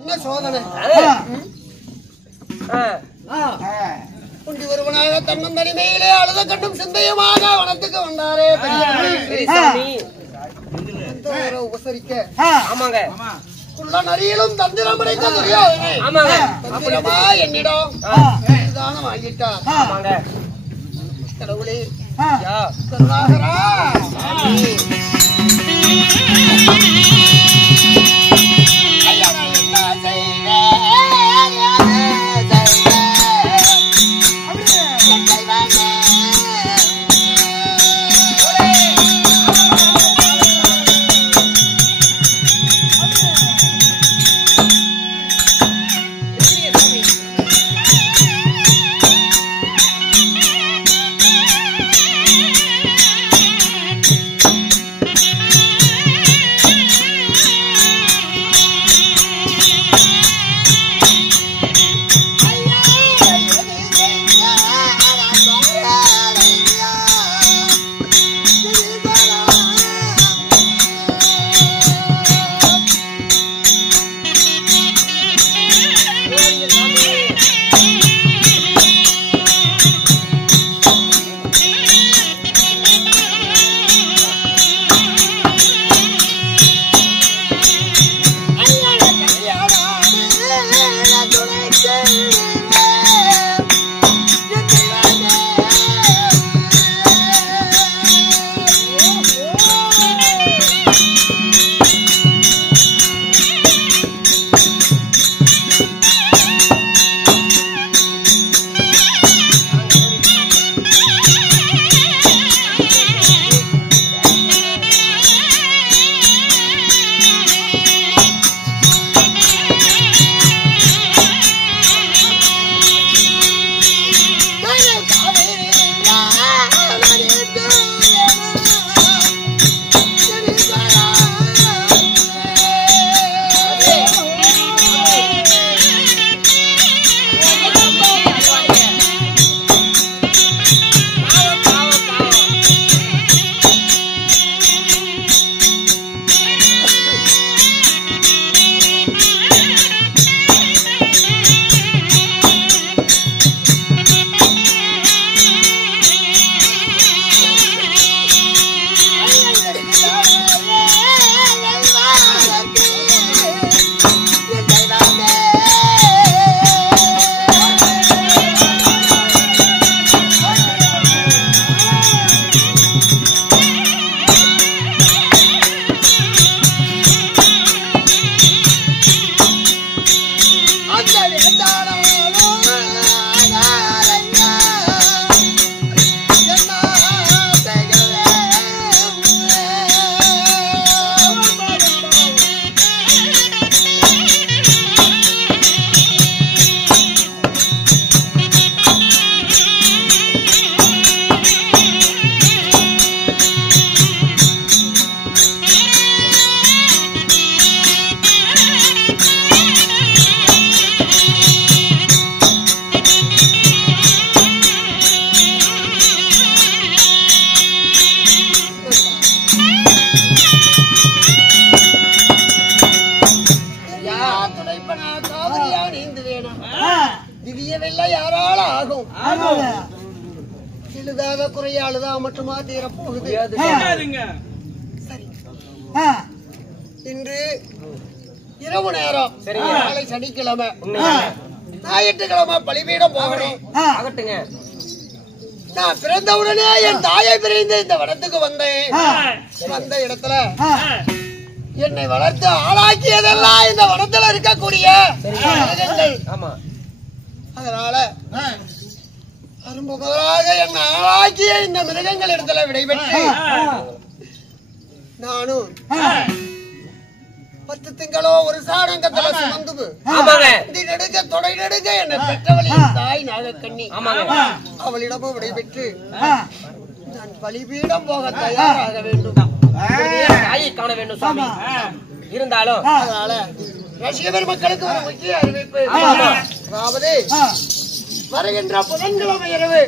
என்ன சோதனை? குண்டி ஒருவனாக தன்னும் தனிமையிலே அழுத கண்ணும் சிந்தையுமாக வனத்துக்கு வந்தாரே உபசரிக்க. ஆமாங்க. குள்ள நரியிலும் தந்திரம் படைத்த தெரியாது. ஆமாங்க. தந்திரமா என்னிடம் தான வாங்கிட்டார். ஆமாங்க. கடவுளே கருணாகரா குறையாளுதா மட்டுமா தீரப்போகுது. இன்று இரவு நேரம் நாளை சனிக்கிழமை ஞாயிற்றுக்கிழமை பலிபீடம் போகணும். நான் பிறந்தவுடனே என் தாயை பிரிந்து இந்த வனத்துக்கு வந்தேன். வந்த இடத்துல என்னை வளர்த்து ஆளாக்கியதெல்லாம் இந்த வனத்துல இருக்கக்கூடிய அதனால அரும்புகளாக என்ன ஆளாக்கிய இந்த மிருகங்கள் இடத்துல விடைபெற்று நானும் 10 திங்களோ ஒரு சாணங்கத்துல சுமந்து நெடுக்க தொடை நெடுக்க என்னை பெற்றவளின் தாய் நாகக்கண்ணி அவளிடமும் விடைபெற்று நான் பலிபீடம் போக தயாராக வேண்டும். தாயை காண வேண்டும் சுவாமி. இருந்தாலும் அதனால ரசிக பெருமக்களுக்கு ஒரு முக்கிய அறிவிப்பு. அதாவது வருகின்ற புதன்கிழமை இரவு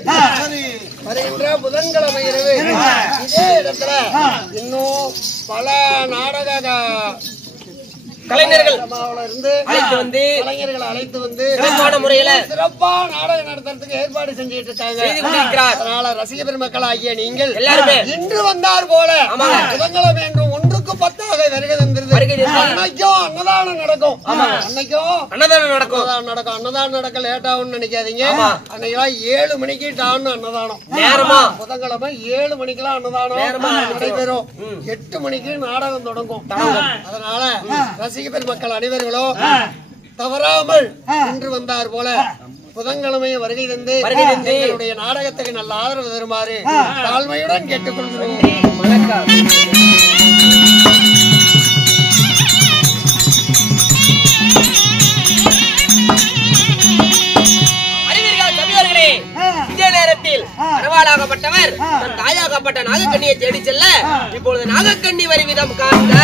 இதே இடத்துல இன்னும் பல நாடக கலைஞர்கள் இருந்து அழைத்து வந்து கலைஞர்களை அழைத்து வந்து சிறப்பான முறையில சிறப்பான நாடகம் நடத்துறதுக்கு ஏற்பாடு செஞ்சுட்டு இருக்காங்க. அதனால ரசிக பெருமக்கள் ஆகிய நீங்கள் எல்லாருமே இன்று வந்தார் போல புதன்கிழமை வேண்டும் 1க்கு 10 வருகை தந்திருது. அன்னைக்கும் அன்னதானம் நடக்கும். அன்னைக்கும் அன்னதானம் நடக்கும். அன்னதானம் நடக்க லேட் ஆகும்னு நினைக்காதீங்க. அன்னைக்கெல்லாம் 7 மணிக்கு டான் அன்னதானம் நேரமா. புதன்கிழமை 7 மணிக்கெல்லாம் அன்னதானம் நடைபெறும். 8 மணிக்கு நாடகம் தொடங்கும். அதனால ரசிக பெருமக்கள் அனைவர்களும் தவறாமல் இன்று வந்தார் போல புதன்கிழமையை வருகை தந்து எங்களுடைய நாடகத்துக்கு நல்ல ஆதரவு தருமாறு தாழ்மையுடன் கேட்டுக்கொள்கிறோம். இதே நேரத்தில் மணவாளாகப்பட்டவர் தன் தாயாகப்பட்ட நாகக்கண்ணியை தேடி செல்ல இப்பொழுது நாகக்கண்ணி வருவிதம் காண்க.